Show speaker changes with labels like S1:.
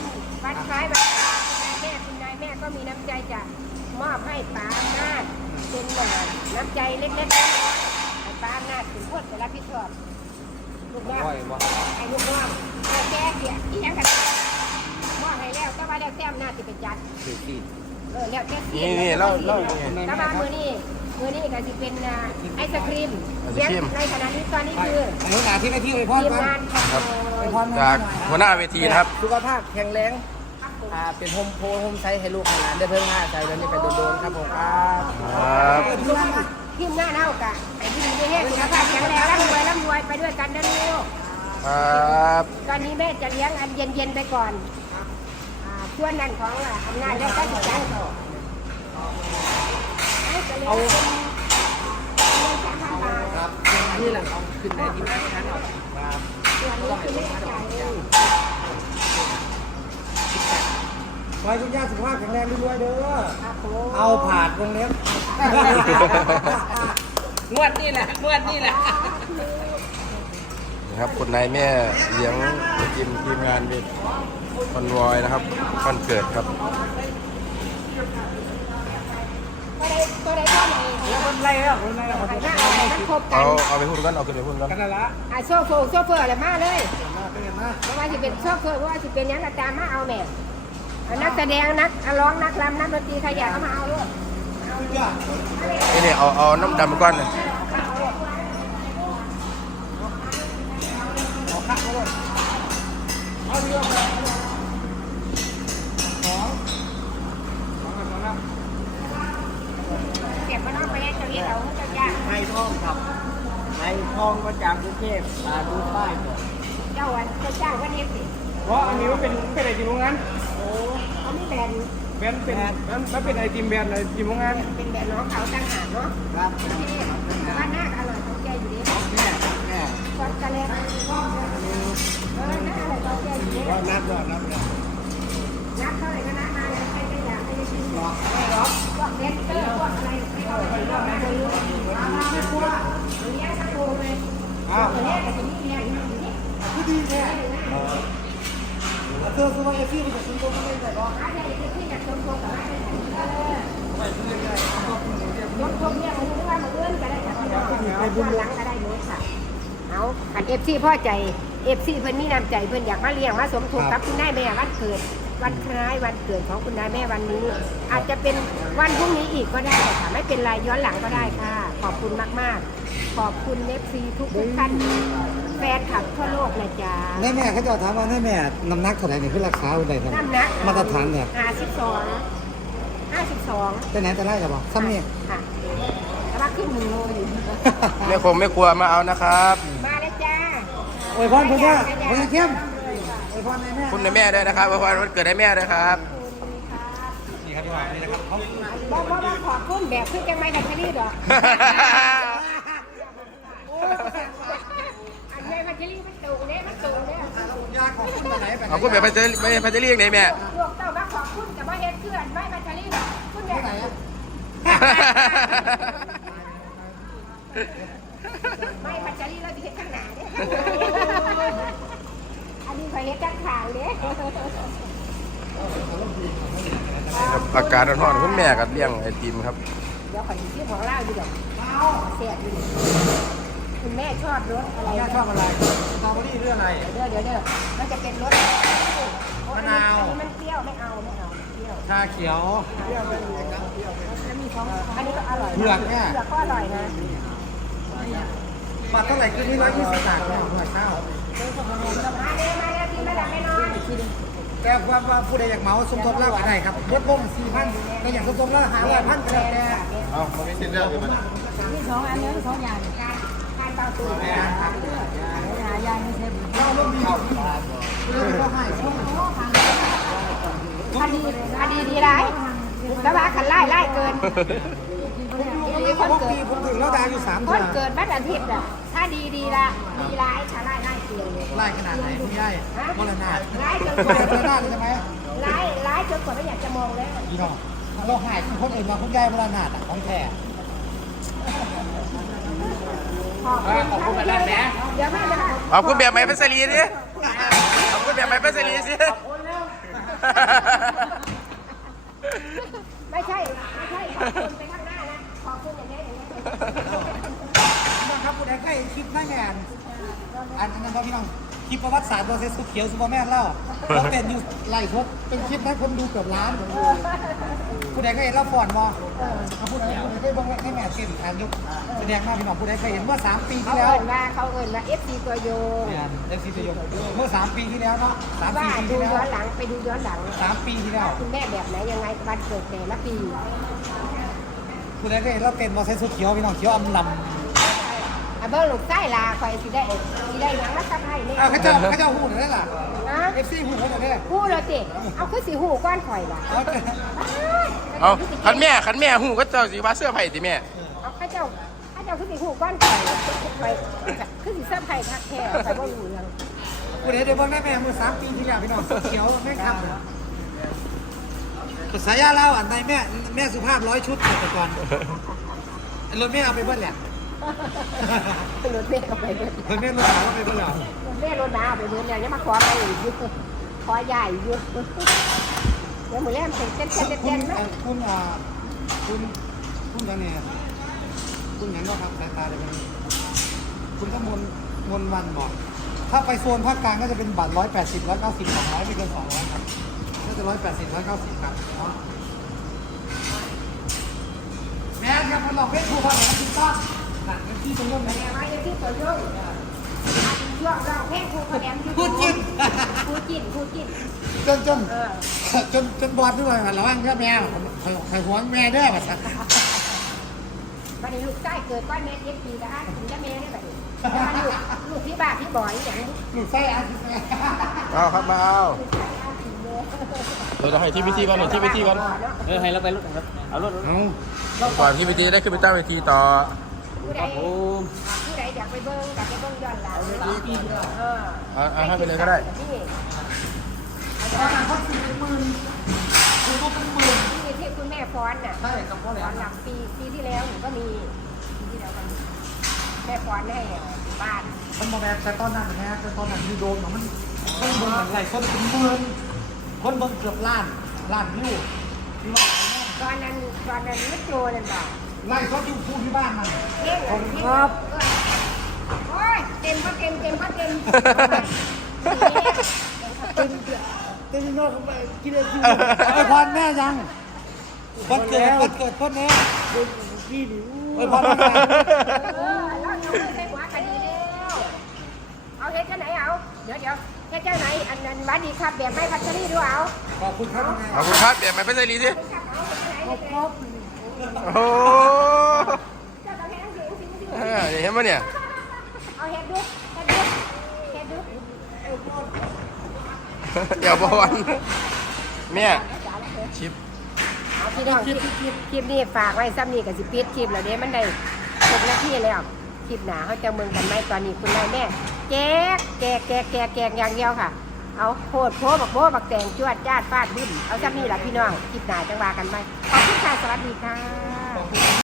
S1: วันคล้ายวันคุณนายแม่ก็มีน้ำใจจะมอบให้ป้าอำนาจเป็นน้ำใจเล็กๆน้อยๆให้ป้าอำนาจเป็นคนไปรับผิดชอบลูกน้องไอ้ลูกน้องแกเสียที่ยังกันมอบให้แล้วแต่ว่าแล้วแต้มหน้าจะเป็นจัดแล้วแก
S2: นี่เล่า
S1: แต่ว่ามือนี่ก็จะเป็นไอศครีมในขณะนี้ตอนนี้คือ
S3: หัวหน้าที่ที่ไปพอดมา
S2: จากหัวหน้าเวทีนะครับ
S3: สุขภาพแข็งแรงเป็นโฮมไซส์ให้ลูกให้หลานได้เพิ่มหน้าใจแล้วนี่ไปโดนๆครับผม
S2: ครับ
S1: ทีมงานเท่ากันไอ้ที่ดีแน่สุขภาพแข็งแรงร่ำรวยไปด้วยกันนะลูก
S2: ครับ
S1: ตอนนี้แม่จะเลี้ยงอันเย็นๆไปก่อนช่วงนั้นของอำนาจและการจัดการเอา
S3: ครับนี่แหละเอาขึ้นในที่นั่นครับไว้คุณย่าสุขภาพแข็งแรงด้วยเด้อเอาผ่านวงเล็บงวดนี่แหละ
S2: นะครับคุณนายแม่เลี้ยงจะกินทีมงานเป็นคอนวอยนะครับคอนเกิดครับ
S1: ตัวใดตัวไหน
S3: คนไรอ่ะ
S2: เอาไปพูดกันเอาขึ้นไปพูดกัน
S3: กันละ
S1: โซเฟอร์อะไรมาเลยเพราะว่าจะเป็นโซเฟอร์เพราะว่าจะเป็นยังอาจารย์มาเอาแม่นักแสดงนักร้องนักรำนักดนตรีใครอยากเอามาเอาด้วย
S2: นี่เอาน้ำดำก้อนเลย
S1: เก็บมาน้องไปให้เจ้าเลี้ยงเอาเจ้าย่า
S3: ไม้ทองครับไม้ทองมาจากกรุงเทพดูป้ายก่อน
S1: เจ้าจ้างวันนี้สิ
S3: เพราะอันนี้ว่าเป็นไอติมโรงงาน
S1: โอ้เขาไม่แบน
S3: มันเป็นไอติมแบรนด์ไอติมโรงงาน
S1: เป็นแบรนด์น้องเขาต่างหากเนาะ
S3: ครับ
S1: บ้านหน้าอร่อยของแกอยู่ดีคอนกระเลนน่าอร่อยของแกอยู่ดี
S3: นับเ
S1: ท่าไหร่ก็นับมาเลยใครจะอยากใครจะกินหรอพวกเด็กเตอร์พวกอะไรไม่เอาไปรอบไม่รู้ไม่กลัวอย่างนี้สักตัวเลยตัวนี้แต่ตัวนี้เนี่ยอยู่นี่
S3: คือดีแท้เธอสมัยที่มันจะซื้อตัวไม่ได้หรอ
S1: อะไรที่อยากชมตัวกับอะไรรถพวกนี้มันรู้ว่ามันเลื่อนก็ได้ค่ะพี่น้องไปบุญหลังก็ได้หมดค่ะเอาขันFCพ่อใจFCเพิ่นมีน้ำใจเพิ่นอยากมาเลี้ยงมาสมทบกับคุณนายแม่วันเกิดวันคล้ายวันเกิดของคุณนายแม่วันนี้อาจจะเป็นวันพรุ่งนี้อีกก็ได้ค่ะไม่เป็นไรย้อนหลังก็ได้ค่ะขอบคุณมากๆขอบคุณ FC ทุกท่านแฟนคลับทั่วโลกนะจ๊ะ
S3: แม่เขาจะถามว่าแม่น้ำหนักเท่าไหร่เนี่ยคือราคาเท่าไหร่ครับ
S1: น้ำหนัก
S3: มาตรฐานเนี่ย
S1: 52
S3: แต่ไหนแต่ไรจะบอกซ้ำนี่
S1: ค่ะแต่ว่าขึ้น1 โลอยู่
S2: ไม่คงไม่กลัวมาเอานะครับ
S1: มาเลยจ้า
S3: โอ้ยพ่อคุณย่าคุณเข้มโอ้ยพ่อในแม่
S2: คุณในแม่ด้วยนะครับวันเกิดให้แม่ด้วยครับ
S3: นี่ครับพี่หวานนี่นะครับ
S1: บอกขอบคุณแบบคือจังไม่แบตเตอรี่หรออันนี้แบตเตอรี่มันตูเนี่ย
S3: ยาของคุณไหน
S2: ขอบคุณแบบไปจะเรียกไหนแม่
S1: ลูกเต้าว่าขอบคุณแต่ว่าเฮ็ดเพื่อนไม่แบตเตอรี่คุณแบบไหนไม่แบตเตอรี่เราจะเฮ็ดข้างหน้าเนี่ยอันนี้คอยเฮ็ดข้างข้างเนี่ย
S2: อากาศร้อนๆคุณแม่กับเลี้ยงไอติมครับ
S1: เดี๋ยวขอยืมของเล่าดีกว่าเสียดีคุณแม่ชอบรสอะไร
S3: ชอบอะไรสตรอเบอรี่เรื่องอะไร
S1: เดี๋ยวมันจะเป็นรส
S3: มะนาว
S1: มันเปรี้ยวไม่เอาเปรี้ยว
S3: ชาเขียวเปรี้ยวไม่มีครับเปรี้ยว
S1: แล้วมีของอันนี้ก็อร่อย
S3: เผือกเนี่ย
S1: เผือกก็อร่อยนะ
S3: บาทเท่าไหร่คืนนี้120 บาทเนี่ยหน่วยข้าว
S1: มาเลยกินไม่หลับไม่นอน
S3: แต่ว่าผู้ใดอยากเมาสมทบเล่าก็ได้ครับรถลง4,000แต่อยากสมทบเล่า500,000ก็แล้วแต่
S2: เอาไม่สิ้นเรื่องเลยมัน
S1: มี2 อันนี้2 อย่างการเตาตุ๋นหายางไม่ใช่
S3: เราลงมีเราให้
S1: คดีดีร้ายแต่ว่าขันไล่เกิน
S3: ผมถึงแล้วดาอยู่3
S1: คนเกิดวันอาทิตย์อ่ะถ้าดีละดีร้ายถ้าไล่เกิน
S3: ไล่ขนาดไหนไม่ได้มรณะ
S1: ไล่จน
S3: มรณะใช่ไหม
S1: ไล่จนกว่าไม่อยากจะมองแล้ว
S3: พี่น้องเราหายคนอื่นมาคุณยายมรณะของแท้
S1: ขอบคุณแบบไหนเดี๋ยวแม่จะ
S2: ขอบคุณแบบไหนเป็นสลีดิขอบคุณแบบไหนเป็นสลีสิ
S1: ไม่ใช่ขอบคุณไปข้างหน้านะขอบคุณอย่างนี้อย่างนี้
S3: น้องครับผู้ใดเคยเห็นคลิปนั่นแหละอันนั้นครับพี่น้องคลิปประวัติศาสตร์ตัวเซซุปเขียวซูเปอร์แมนเล่าเราเป็นอยู่ไล่ทดเป็นคลิปให้คนดูเกือบล้านผู้ใดเคยเห็นเราฟอนบอผู้ใดเคยบ้างให้แม่เต้นทางยกแสดงมาพี่น้องผู้ใดเคยเห็นเมื่อ3 ปี
S1: เขา
S3: ที่แล้ว
S1: เอิญมา FC ตัวยง
S3: เอฟซีตัวยงเมื่อ3 ปีที่แล้วเนาะ3
S1: ว่า
S3: ปี
S1: ดู
S3: ที่แล้ว
S1: ย้อนหลังไปดูย้อนหลัง
S3: 3 ปีที่แล้ว
S1: คุณแม่แบบไหนยังไงวันเกิดแต่ละปี
S3: ผู้ใดเคยเห็นเราเต้นบอเซซุปเขียวพี่น้องเขียวอำลำ
S1: เบอร์ลูกใต้ลาคอยสิได้หยังรักให้เนี่ย
S3: เขาเจ้าหูหน่อยได้ล่ะ
S1: นะ
S3: เอฟซีหูเขาหน่อยได้
S1: หูเลยจิเอาคือสีหูก้อนข่อยล่ะ
S2: เอาคันแม่หูก็เจ้าสิว่าเสื้อไผ่ติแม่
S1: เอาข้าเจ้าคือสีหูก้อนข่อยข่อยคือสีเสื้อไผ่ทักแท้ข่อยบ่รู้เรื่อง
S3: ผู้ใดได้บ้างได้แม่เมื่อ3 ปีที่แล้วพี่น้องเขียวแม่ครับภาษายาเล่าอันไหนแม่สุภาพ100 ชุดแต่ก่อนรถแม่เอาไปเบิ้ลแหละ
S1: รถเมย์เอาไปเบิด
S3: รถแม่รถสาวเอาไปเบิ้ลเหรอ
S1: รถเมย์รถน้าเอาไปเบิดเนี่ยยังมาขอไปอีกอยู่ขอใหญ่อยู่เดี๋ยวมือแรกเป็นเต้นนะ
S3: คุณยังไงคุณยังก็ครับสายตาเลยคุณก็มนวันบอกถ้าไปโซนภาคกลางก็จะเป็นบัตร180 190 200ไม่เกิน200ครับก็จะ180 190ครับแม่ครับมันหลอกเพชรผู้พันธุ์คุณต้อนหนักเป็นที่ตรงนู้นไหม
S1: มาอย่างที่ตัวโยงช่วงเราแค่ครูคะแนน
S3: พูดจริง
S1: พูดจิน
S3: จนบอดด้วยระวังเรื่องแมวใครห่วงแม่ด้วยแบบนั้น
S1: วันนี้ลูกใต้เกิดก้อนเม็ดเอ็กซ์พีนะคะถึงจะเมย์ได้แบบนี้ลูกพี่บ้าพี่บอยอย่างนี้
S3: หนูไส้อาทิตย์แม่
S2: เอาครับมาเอา
S1: ลูกใต้อาถึงเยอะ
S2: เดี๋ยวให้ที่พิธีก่อนให้ที่พิธีก่อน
S4: ให้เราไปรถครับเอารถ
S2: ก่อนที่พิธีได้ขึ้นไปตั้งเวทีต่อ
S1: ผู้ใดอยากไปเบิ้งย้อนหลัง
S2: ให้ไปเลยก็ได้
S3: ตอนนั้นเขาซื้อเป็นหมื่นคุณก็เป็นหมื่น
S1: นี่ที่คุณแม่ฟ้อนน่ะ
S3: ใช่กับพ่อแหล
S1: ฟ้อ
S3: ม
S1: นหลังปีที่แล้วหนูก็มีปีที่แล้วกันแม่ฟ้อนให้บ้าน
S3: มันมาแบบแต่ตอนนั้นแม่แต่ตอนนั้นคือโดนมันคนเบิ่งอะไรคนเป็นหมื่นคนเบิ่งเกือบล้านวิวที่ว่า
S1: ตอนนั้นไม่โจนั่นบ่
S3: ไล่เขาอยู่พูดที่บ้านมัน
S1: เท่งครับโอ้ยเต็มก็เต็ม
S3: เต้นนอกไปกินอะไรกินไอ้พรแม่ยังวันเกิดพ่อแม่ไอ้พรแม่
S1: แล้วเอาใส่หัวกันดีแล้วเอาเฮ็ดจังไหนเอาเดี๋ยวเฮ็ดจังไหนอันนั้นวัดดีครับแบบไม่พัชรีดูเอา
S3: ขอบคุณครับ
S2: ขอบคุณครับเปลี่ยนไปเป็นไซรีสิ
S1: ครบ
S2: โอ้
S1: เจ้าต้องเฮ็ดจังสิ
S2: เห็นไหมเนี่ย
S1: เอาเฮ็ดดู
S2: เดี๋ยวบอลแม่ชิป
S1: เอาพี่น้องคลิปนี้ฝากไว้ซ้ำนี่กับสิปิดคลิปแล้วเด้มันได้6 นาทีแล้วคลิปหนาเขาจะเมืองกันไหมตอนนี้คุณนายแม่แกกอย่างเดียวค่ะ เอาโคตรบักแตงจวดญาติฟาดบึ้มเอาซ้ำนี่แหละพี่น้องคลิปหนาจังว่ากันไหมขอบคุณค่ะสวัสดีค่ะ